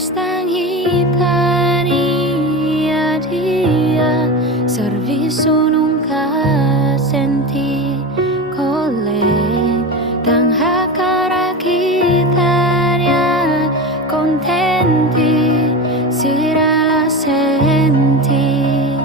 terus tangitania dia servisu nunca senti kole tang hakara kitanya contenti sira senti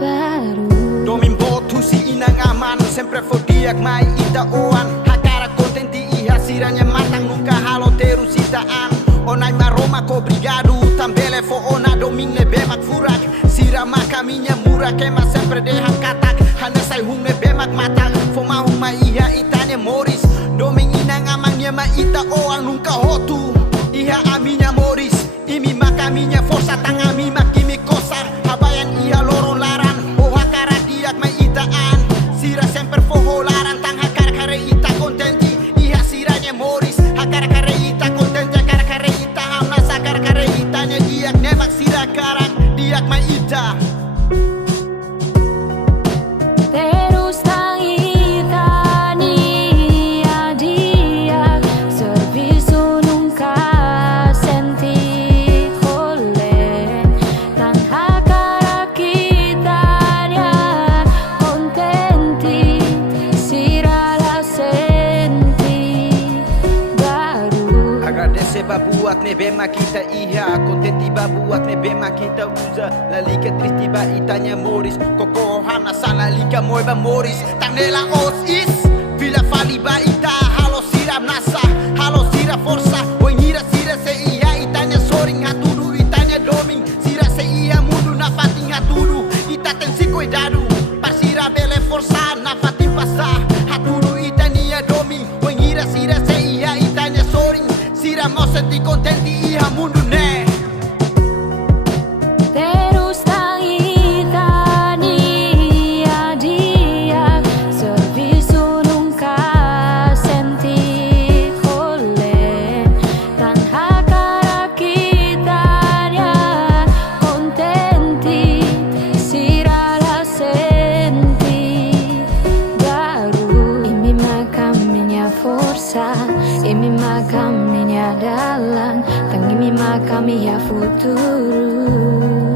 baru domin botu si inang aman sempre fodiak mai ita oan hakara contenti iha siranya matang nunca halo terus itaan onai maroma ko brigadu tambele fo ona domingne bemak furak sira makaminya murah kema sempre dehan katak hana sai hungne bemak matak fo mahung ma iha itanya moris doming inang amangnya ma ita oang nunca hotu iha aminya moris imi makaminya forsa tangami makimi kosar habayan iha loron laran oh hakara diak ma itaan sira sempre fo holaran tang hakar kare ita kontenti iha siranya moris hakar kare ita kontenti diak nemak sira karang diak ma ita terus tangitania dia servisu nunca senti kole tang hakara kitanya contenti sira la senti baru agradece babuat ne bema kita iha contenti babuat ne bema kita usa la liga tristi ba itanya moris koko hana sana liga moi ba moris tanela os is vila fali ba ita halo sira nasa halo sira forsa oi nira sira se iha itanya soring hatudu itanya doming sira se iha mundu na fating hatudu ita tensi cuidado parsira bele forsa na fating pasa hatudu itania doming oi nira sira se iha itanya soring sira mo senti contenti iha mundu ne terus tangitania dia servisu nunca senti kole tang hakara kitanya contenti sira la senti baru imi makaminya forsa imi makaminya dalang tang imi makaminya futuro